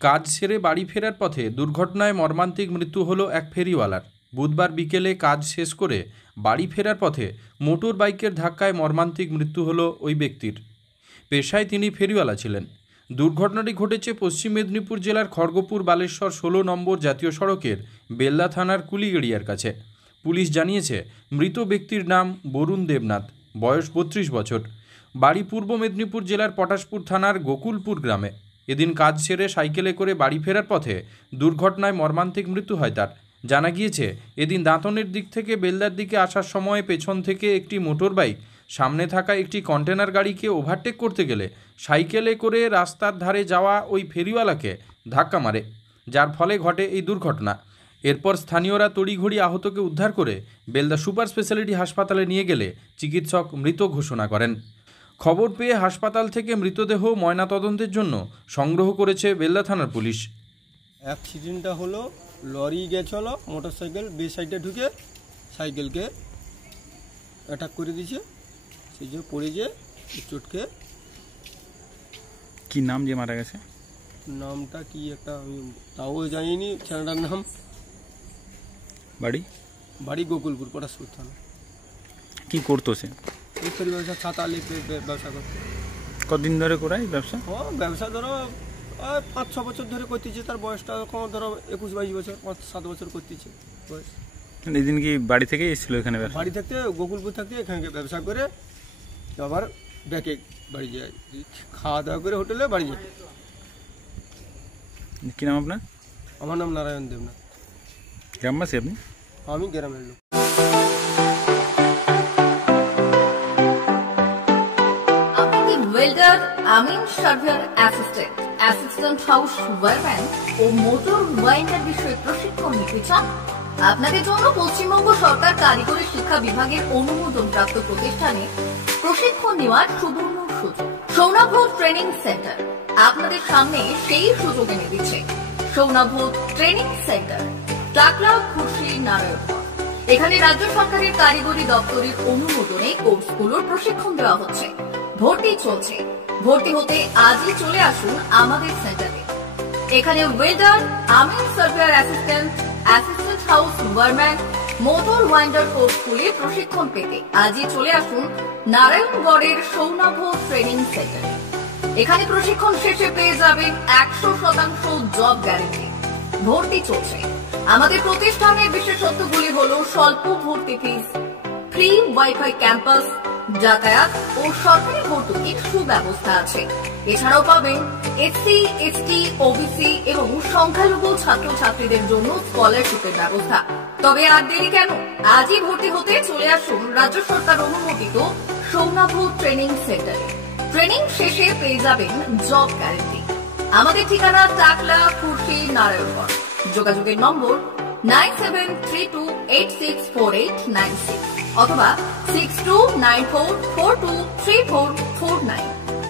কাজ সেরে বাড়ি ফেরার পথে দুর্ঘটনায় মর্মান্তিক মৃত্যু হলো এক ফেরিওয়ালার। বুধবার বিকেলে কাজ শেষ করে বাড়ি ফেরার পথে মোটর বাইকের ধাক্কায় মর্মান্তিক মৃত্যু হলো ওই ব্যক্তির। পেশায় তিনি ফেরিওয়ালা ছিলেন। দুর্ঘটনাটি ঘটেছে পশ্চিম মেদিনীপুর জেলার খড়গপুর বালেশ্বর 16 নম্বর জাতীয় সড়কের বেলদা থানার কুলিগেড়িয়ার কাছে। পুলিশ জানিয়েছে, মৃত ব্যক্তির নাম বরুণ দেবনাথ, বয়স 32 বছর, বাড়ি পূর্ব মেদিনীপুর জেলার পটাশপুর থানার গোকুলপুর গ্রামে। এদিন কাজ সেরে সাইকেলে করে বাড়ি ফেরার পথে দুর্ঘটনায় মর্মান্তিক মৃত্যু হয় তার। জানা গিয়েছে, এদিন দাঁতনের দিক থেকে বেলদার দিকে আসার সময় পেছন থেকে একটি মোটর বাইক সামনে থাকা একটি কন্টেনার গাড়িকে ওভারটেক করতে গেলে সাইকেলে করে রাস্তার ধারে যাওয়া ওই ফেরিওয়ালাকে ধাক্কা মারে, যার ফলে ঘটে এই দুর্ঘটনা। এরপর স্থানীয়রা তড়িঘড়ি আহতকে উদ্ধার করে বেলদা সুপার স্পেশালিটি হাসপাতালে নিয়ে গেলে চিকিৎসক মৃত ঘোষণা করেন। খবর পেয়ে হাসপাতাল থেকে মৃতদেহ ময়নাতদন্তের জন্য সংগ্রহ করেছে বেলদা থানার পুলিশ। অ্যাক্সিডেন্টটা হলো, লরি গেছিল মোটরসাইকেল বে সাইডে ঢুকে সাইকেলকে অ্যাটাক করে দিয়েছে, সেই জন্য পড়ে যে চটকে। কি নাম যে মারা গেছে? নামটা কি একটা আমি তাও জানিনি, ছেলেটার নাম। বাড়ি বাড়ি গোকুলপুর, পটাশপুর থানা। কি করতো সে? এই ব্যবসা, ছাতা লিখে ব্যবসা করতো। কতদিন ধরে করায় ব্যবসা? ও ব্যবসা ধরো 5-6 বছর ধরে করতেছে। তার বয়সটা এখন ধরো 21-22 বছর, 5-7 বছর করতেছে বয়স। এদিন কি বাড়ি থেকে এসেছিল এখানে? বাড়ি থাকতে গোকুলপুর থাকতে এখানে ব্যবসা করে আবার ব্যাকে বাড়ি যায়, খাওয়া দাওয়া করে হোটেলে বাড়ি যায়। কি নাম আপনার? আমার নাম নারায়ণ দেবনাথ। গ্রামবাসী আপনি? আমি গ্রামের লোক। ওয়েল্ডার, আমিন surveyor assistant, assistant house wireman ও মোটর ওয়াইন্ডার বিষয়ে প্রশিক্ষণ নিতে চান? আপনাদের জন্য পশ্চিমবঙ্গ সরকার কারিগরি শিক্ষা বিভাগের অনুমোদনপ্রাপ্ত প্রতিষ্ঠানে প্রশিক্ষণ নেওয়ার সুবর্ণ সুযোগ। সৌনাভ ট্রেনিং সেন্টার আপনাদের সামনে সেই সুযোগ এনে দিচ্ছে। সৌনাভ ট্রেনিং সেন্টার, টাকলা, খুশি, নারায়ণগড়। এখানে রাজ্য সরকারের কারিগরি দপ্তরের অনুমোদনে কোর্সগুলোর প্রশিক্ষণ দেওয়া হচ্ছে। ভর্তি চলছে। ভর্তি হতে আজই চলে আসুন আমাদের সেন্টারে। এখানে ওয়েল্ডার, আমিন surveyor assistant, assistant house wireman, motor winder কোর্সগুলি প্রশিক্ষণ পেতে আজই চলে আসুন নারায়ণগড়ের সৌনাভ ট্রেনিং সেন্টারে। এখানে প্রশিক্ষণ শেষে পেয়ে যাবেন 100% জব গ্যারান্টি। ভর্তি চলছে। আমাদের প্রতিষ্ঠানের বিশেষত্বগুলি হলো স্বল্প ভর্তি ফিস, ফ্রি ওয়াইফাই ক্যাম্পাস, যাতায়াত ও সরকারি ভর্তুকির সুব্যবস্থা আছে। এছাড়াও পাবেন এসসি, এসটি, ওবিসি এবং সংখ্যালঘু ছাত্রছাত্রীদের জন্য স্কলারশিপের ব্যবস্থা। তবে আর দেরি কেন, আজই ভর্তি হতে চলে আসুন রাজ্য সরকার অনুমোদিত সৌনাভ ট্রেনিং সেন্টারে। ট্রেনিং শেষে পেয়ে যাবেন জব গ্যারান্টি। আমাদের ঠিকানা টাকলা, খুশি, নারায়ণগড়। যোগাযোগের নম্বর 9732864896 অথবা 6294423449।